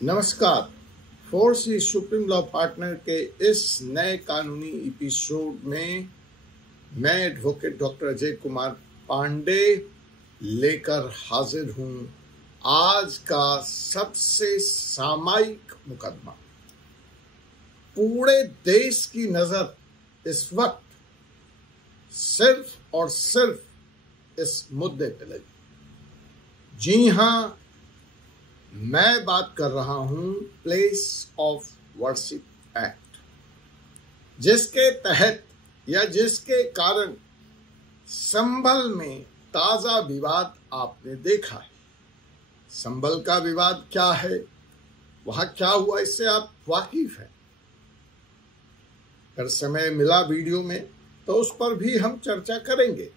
नमस्कार। Force supreme law partner के इस नए कानूनी एपिसोड में मैं एडवोकेट डॉक्टर अजय कुमार पांडे लेकर हाजिर हूं आज का सबसे सामयिक मुकदमा। पूरे देश की नजर इस वक्त सिर्फ और सिर्फ इस मुद्दे पे लगी। जी हां, मैं बात कर रहा हूं प्लेस ऑफ वर्शिप एक्ट, जिसके तहत या जिसके कारण संभल में ताजा विवाद आपने देखा है। संभल का विवाद क्या है, वहां क्या हुआ, इससे आप वाकिफ हैं। अगर समय मिला वीडियो में तो उस पर भी हम चर्चा करेंगे,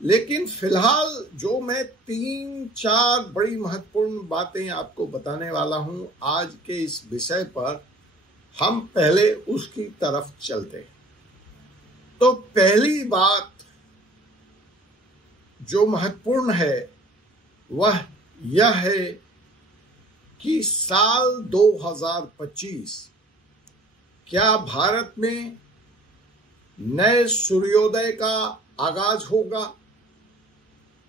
लेकिन फिलहाल जो मैं 3-4 बड़ी महत्वपूर्ण बातें आपको बताने वाला हूं आज के इस विषय पर, हम पहले उसकी तरफ चलते हैं। तो पहली बात जो महत्वपूर्ण है वह यह है कि साल 2025 क्या भारत में नए सूर्योदय का आगाज होगा।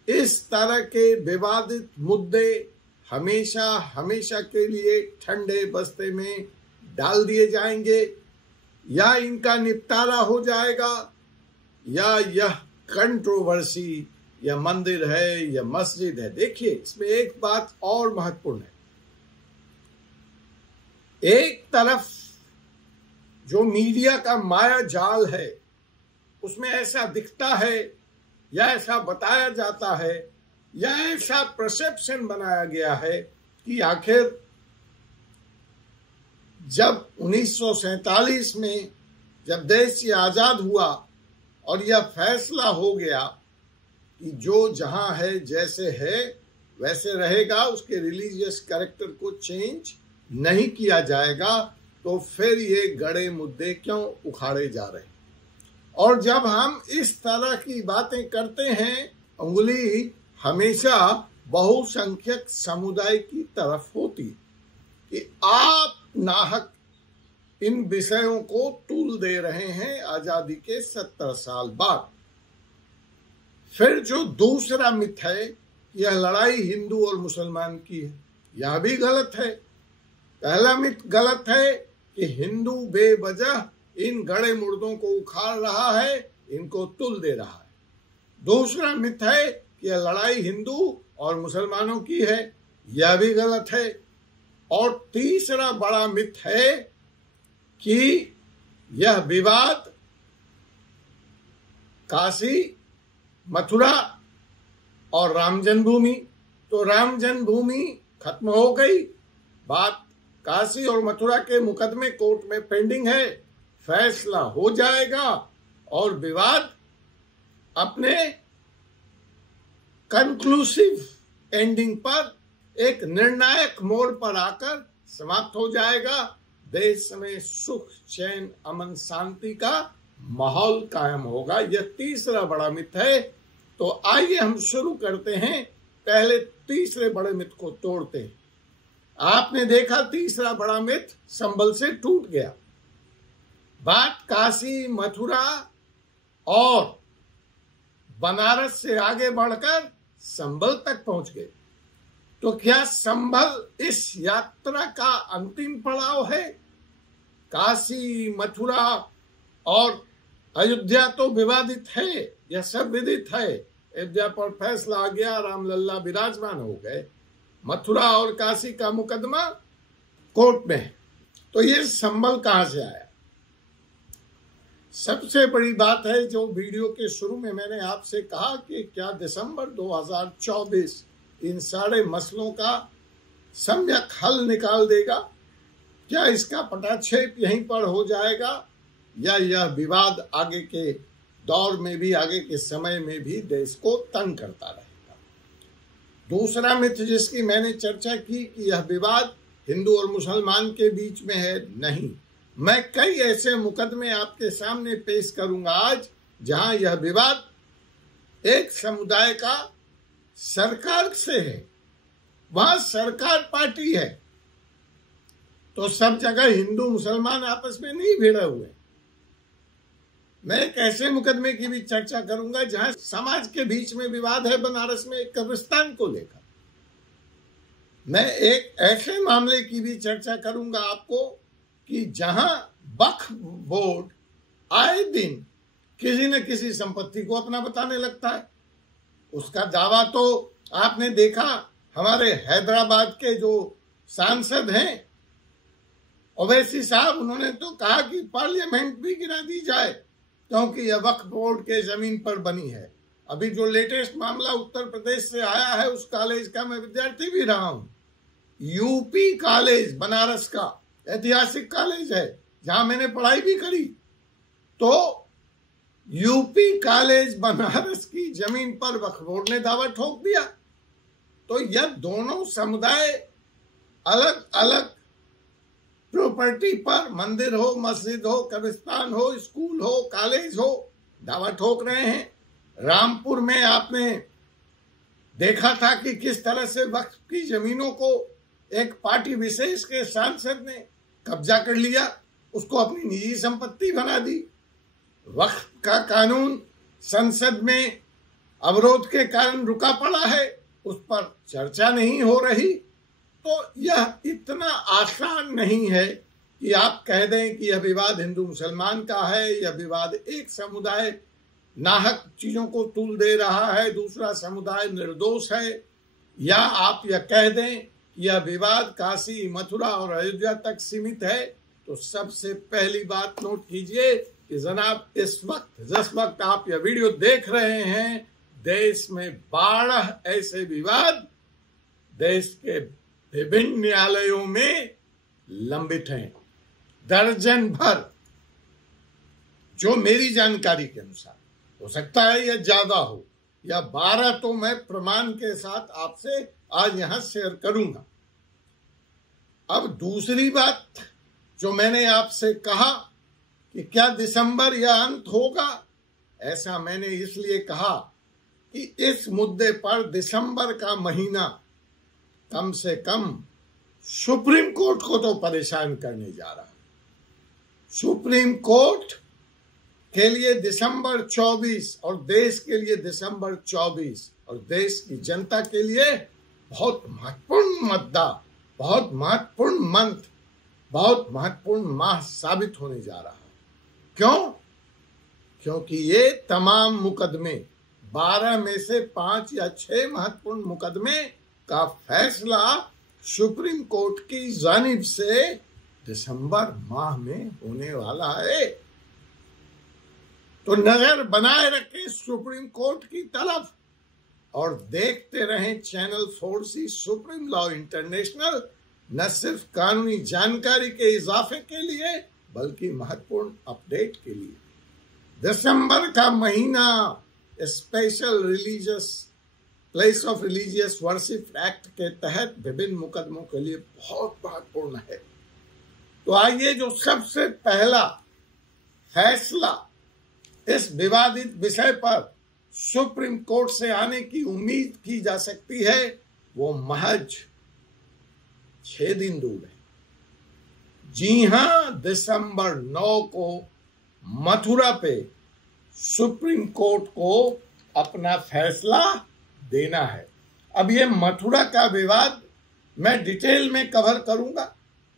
इस तरह के विवादित मुद्दे हमेशा के लिए ठंडे बस्ते में डाल दिए जाएंगे, या इनका निपटारा हो जाएगा, या यह कंट्रोवर्सी या मंदिर है या मस्जिद है। देखिए, इसमें एक बात और महत्वपूर्ण है। एक तरफ जो मीडिया का माया जाल है उसमें ऐसा दिखता है या ऐसा बताया जाता है या ऐसा परसेप्शन बनाया गया है कि आखिर जब 1947 में जब देश ये आजाद हुआ और यह फैसला हो गया कि जो जहां है जैसे है वैसे रहेगा, उसके रिलीजियस कैरेक्टर को चेंज नहीं किया जाएगा, तो फिर ये गड़े मुद्दे क्यों उखाड़े जा रहे हैं। और जब हम इस तरह की बातें करते हैं, उंगली हमेशा बहुसंख्यक समुदाय की तरफ होती कि आप नाहक इन विषयों को तूल दे रहे हैं आजादी के 70 साल बाद। फिर जो दूसरा मिथ है, यह लड़ाई हिंदू और मुसलमान की है, यह भी गलत है। पहला मिथ गलत है कि हिंदू बेवजह इन गड़े मुर्दों को उखाड़ रहा है, इनको तुल दे रहा है। दूसरा मिथ है कि यह लड़ाई हिंदू और मुसलमानों की है, यह भी गलत है। और तीसरा बड़ा मिथ है कि यह विवाद काशी, मथुरा और राम जन्मभूमि, तो राम जन्मभूमि खत्म हो गई, बात काशी और मथुरा के मुकदमे कोर्ट में पेंडिंग है, फैसला हो जाएगा और विवाद अपने कंक्लूसिव एंडिंग पर, एक निर्णायक मोड़ पर आकर समाप्त हो जाएगा। देश में सुख, चैन, अमन, शांति का माहौल कायम होगा। यह तीसरा बड़ा मिथ है। तो आइए हम शुरू करते हैं, पहले तीसरे बड़े मिथ को तोड़ते हैं। आपने देखा तीसरा बड़ा मिथ संभल से टूट गया, बात काशी, मथुरा और बनारस से आगे बढ़कर संभल तक पहुंच गए। तो क्या संभल इस यात्रा का अंतिम पड़ाव है? काशी, मथुरा और अयोध्या तो विवादित है, यह सब विदित है। अयोध्या पर फैसला आ गया, रामलल्ला विराजमान हो गए। मथुरा और काशी का मुकदमा कोर्ट में है। तो ये संभल कहां से आया? सबसे बड़ी बात है जो वीडियो के शुरू में मैंने आपसे कहा कि क्या दिसंबर 2024 इन सारे मसलों का सम्यक हल निकाल देगा? क्या इसका पटाक्षेप यहीं पर हो जाएगा, या यह विवाद आगे के दौर में भी, आगे के समय में भी देश को तंग करता रहेगा? दूसरा मिथ जिसकी मैंने चर्चा की कि यह विवाद हिंदू और मुसलमान के बीच में है, नहीं। मैं कई ऐसे मुकदमे आपके सामने पेश करूंगा आज जहां यह विवाद एक समुदाय का सरकार से है, वहां सरकार पार्टी है, तो सब जगह हिंदू मुसलमान आपस में नहीं भिड़े हुए। मैं एक ऐसे मुकदमे की भी चर्चा करूंगा जहां समाज के बीच में विवाद है, बनारस में एक कब्रिस्तान को लेकर। मैं एक ऐसे मामले की भी चर्चा करूंगा आपको कि जहां वक्फ बोर्ड आए दिन किसी न किसी संपत्ति को अपना बताने लगता है। उसका दावा तो आपने देखा, हमारे हैदराबाद के जो सांसद हैं ओवैसी साहब, उन्होंने तो कहा कि पार्लियामेंट भी गिरा दी जाए क्योंकि यह वक्फ बोर्ड के जमीन पर बनी है। अभी जो लेटेस्ट मामला उत्तर प्रदेश से आया है, उस कॉलेज का मैं विद्यार्थी भी रहा हूं। यूपी कॉलेज बनारस का ऐतिहासिक कॉलेज है जहां मैंने पढ़ाई भी करी। तो यूपी कॉलेज बनारस की जमीन पर वक्फ बोर्ड ने दावा ठोक दिया। तो यह दोनों समुदाय अलग अलग प्रॉपर्टी पर, मंदिर हो, मस्जिद हो, कब्रिस्तान हो, स्कूल हो, कॉलेज हो, दावा ठोक रहे हैं। रामपुर में आपने देखा था कि किस तरह से वक्फ की जमीनों को एक पार्टी विशेष के सांसद ने कब्जा कर लिया, उसको अपनी निजी संपत्ति बना दी। वक्फ का कानून संसद में अवरोध के कारण रुका पड़ा है, उस पर चर्चा नहीं हो रही। तो यह इतना आसान नहीं है कि आप कह दें कि यह विवाद हिंदू मुसलमान का है, यह विवाद एक समुदाय नाहक चीजों को तूल दे रहा है, दूसरा समुदाय निर्दोष है, या आप यह कह दें कि यह विवाद काशी, मथुरा और अयोध्या तक सीमित है। तो सबसे पहली बात नोट कीजिए कि जनाब, इस वक्त जिस वक्त आप यह वीडियो देख रहे हैं, देश में 12 ऐसे विवाद देश के विभिन्न न्यायालयों में लंबित हैं, दर्जन भर, जो मेरी जानकारी के अनुसार। हो सकता है यह ज्यादा हो, या 12 तो मैं प्रमाण के साथ आपसे आज यहां शेयर करूंगा। अब दूसरी बात जो मैंने आपसे कहा कि क्या दिसंबर या अंत होगा, ऐसा मैंने इसलिए कहा कि इस मुद्दे पर दिसंबर का महीना कम से कम सुप्रीम कोर्ट को तो परेशान करने जा रहा है। सुप्रीम कोर्ट के लिए दिसंबर 24 और देश के लिए दिसंबर 24 और देश की जनता के लिए बहुत महत्वपूर्ण मुद्दा, बहुत महत्वपूर्ण मंथ, बहुत महत्वपूर्ण माह साबित होने जा रहा है। क्यों? क्योंकि ये तमाम मुकदमे, 12 में से 5 या 6 महत्वपूर्ण मुकदमे का फैसला सुप्रीम कोर्ट की जानिब से दिसंबर माह में होने वाला है। तो नजर बनाए रखें सुप्रीम कोर्ट की तरफ और देखते रहें channel 4C supreme law international, न सिर्फ कानूनी जानकारी के इजाफे के लिए बल्कि महत्वपूर्ण अपडेट के लिए। दिसंबर का महीना special religious place of religious worship act के तहत विभिन्न मुकदमों के लिए बहुत महत्वपूर्ण है। तो आइए, जो सबसे पहला फैसला इस विवादित विषय पर सुप्रीम कोर्ट से आने की उम्मीद की जा सकती है, वो महज 6 दिन दूर है। जी हां, दिसंबर 9 को मथुरा पे सुप्रीम कोर्ट को अपना फैसला देना है। अब ये मथुरा का विवाद मैं डिटेल में कवर करूंगा,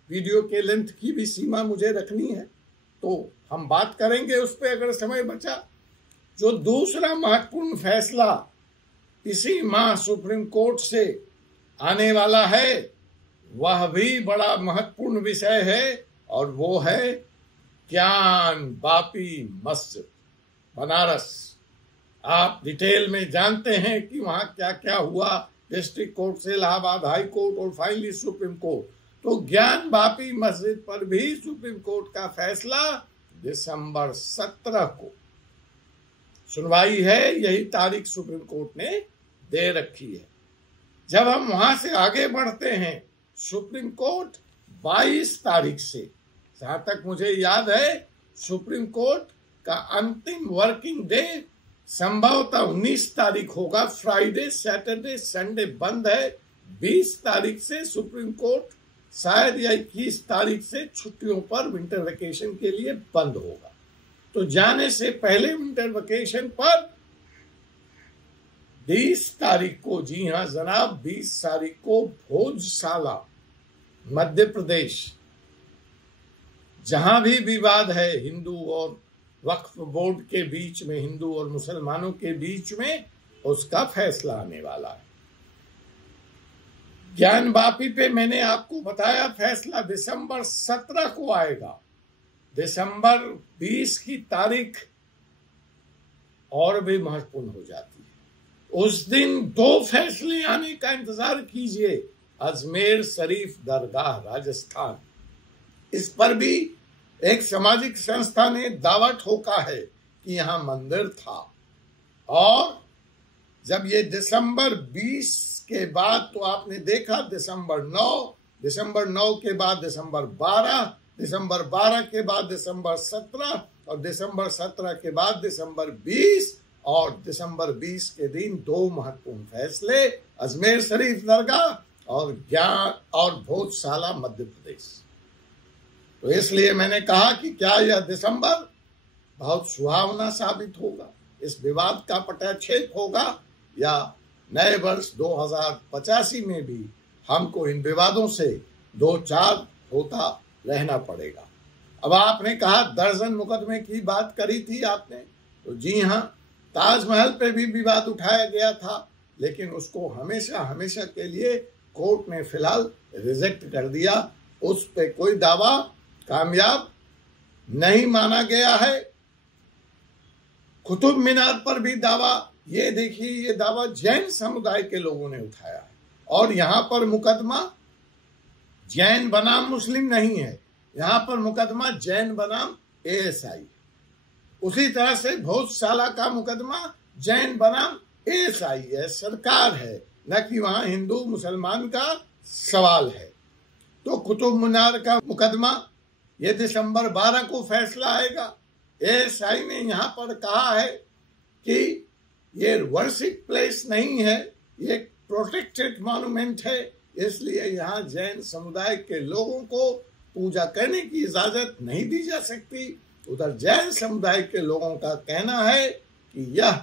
वीडियो के लेंथ की भी सीमा मुझे रखनी है, तो हम बात करेंगे उस पर अगर समय बचा। जो दूसरा महत्वपूर्ण फैसला इसी माह सुप्रीम कोर्ट से आने वाला है, वह भी बड़ा महत्वपूर्ण विषय है, और वो है ज्ञान वापी मस्जिद बनारस। आप डिटेल में जानते हैं कि वहां क्या क्या हुआ, डिस्ट्रिक्ट कोर्ट से इलाहाबाद हाई कोर्ट और फाइनली सुप्रीम कोर्ट। तो ज्ञान वापी मस्जिद पर भी सुप्रीम कोर्ट का फैसला दिसंबर 17 को सुनवाई है, यही तारीख सुप्रीम कोर्ट ने दे रखी है। जब हम वहां से आगे बढ़ते हैं, सुप्रीम कोर्ट 22 तारीख से, जहां तक मुझे याद है, सुप्रीम कोर्ट का अंतिम वर्किंग डे संभवतः 19 तारीख होगा। फ्राइडे, सैटरडे, संडे बंद है। 20 तारीख से सुप्रीम कोर्ट शायद या 21 तारीख से छुट्टियों पर विंटर वेकेशन के लिए बंद होगा। तो जाने से पहले विंटर वेकेशन पर 20 तारीख को, जी हां जनाब, 20 तारीख को भोजशाला मध्य प्रदेश, जहां भी विवाद है हिंदू और वक्फ बोर्ड के बीच में, हिंदू और मुसलमानों के बीच में, उसका फैसला आने वाला है। ज्ञान वापी पे मैंने आपको बताया फैसला दिसंबर 17 को आएगा। दिसंबर 20 की तारीख और भी महत्वपूर्ण हो जाती है। उस दिन 2 फैसले आने का इंतजार कीजिए। अजमेर शरीफ दरगाह राजस्थान, इस पर भी एक सामाजिक संस्था ने दावा ठोका है कि यहां मंदिर था, और जब ये दिसंबर 20 के बाद, तो आपने देखा दिसंबर 9 के बाद दिसंबर 12 के बाद दिसंबर 17 और दिसंबर 17 के बाद दिसंबर 20 और दिसंबर 20 के दिन 2 महत्वपूर्ण फैसले, अजमेर शरीफ दरगाह और भोजशाला मध्य प्रदेश। तो इसलिए मैंने कहा कि क्या यह दिसंबर बहुत सुहावना साबित होगा, इस विवाद का पटाक्षेप होगा, या नए वर्ष 2085 में भी हमको इन विवादों से 2-4 होता रहना पड़ेगा। अब आपने कहा दर्जन मुकदमे की बात करी थी आपने, तो जी हां, ताजमहल पे भी विवाद उठाया गया था, लेकिन उसको हमेशा के लिए कोर्ट ने फिलहाल रिजेक्ट कर दिया। उस पे कोई दावा कामयाब नहीं माना गया है। कुतुब मीनार पर भी दावा, ये देखिए, ये दावा जैन समुदाय के लोगों ने उठाया है, और यहां पर मुकदमा जैन बनाम मुस्लिम नहीं है, यहां पर मुकदमा जैन बनाम एएसआई। उसी तरह से भोजशाला का मुकदमा जैन बनाम एएसआई है, सरकार है, न कि वहां हिंदू मुसलमान का सवाल है। तो कुतुब मीनार का मुकदमा ये दिसंबर 12 को फैसला आएगा। एएसआई ने यहां पर कहा है कि ये वर्शिप प्लेस नहीं है, ये प्रोटेक्टेड मॉन्यूमेंट है, इसलिए यहाँ जैन समुदाय के लोगों को पूजा करने की इजाजत नहीं दी जा सकती। उधर जैन समुदाय के लोगों का कहना है कि यह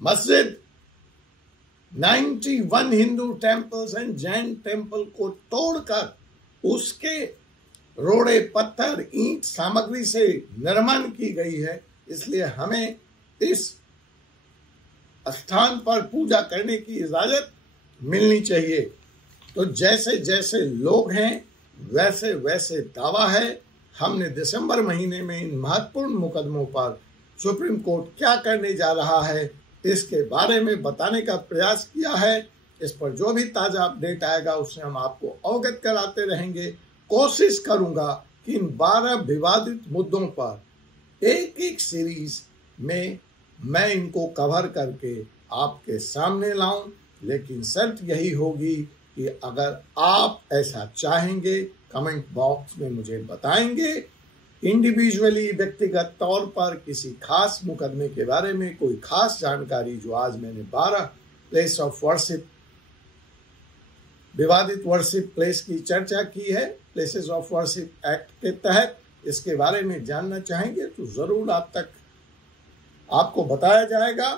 मस्जिद 91 Hindu temples and Jain temple को तोड़कर उसके रोड़े, पत्थर, ईंट सामग्री से निर्माण की गई है, इसलिए हमें इस स्थान पर पूजा करने की इजाजत मिलनी चाहिए। तो जैसे जैसे लोग हैं वैसे वैसे दावा है। हमने दिसंबर महीने में इन महत्वपूर्ण मुकदमों पर सुप्रीम कोर्ट क्या करने जा रहा है, इसके बारे में बताने का प्रयास किया है। इस पर जो भी ताजा अपडेट आएगा उससे हम आपको अवगत कराते रहेंगे। कोशिश करूंगा कि इन 12 विवादित मुद्दों पर एक सीरीज में मैं इनको कवर करके आपके सामने लाऊं, लेकिन शर्त यही होगी कि अगर आप ऐसा चाहेंगे कमेंट बॉक्स में मुझे बताएंगे। इंडिविजुअली, व्यक्तिगत तौर पर किसी खास मुकदमे के बारे में कोई खास जानकारी, जो आज मैंने 12 प्लेस ऑफ वर्शिप, विवादित वर्शिप प्लेस की चर्चा की है प्लेसेस ऑफ वर्शिप एक्ट के तहत, इसके बारे में जानना चाहेंगे तो जरूर आपको बताया जाएगा।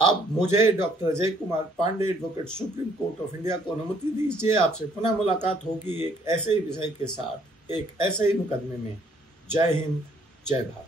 अब मुझे doctor Ajay Kumar Pandey, advocate, supreme court of India को अनुमति दीजिए। आपसे पुनः मुलाकात होगी एक ऐसे ही विषय के साथ, एक ऐसे ही मुकदमे में। जय हिंद, जय भारत।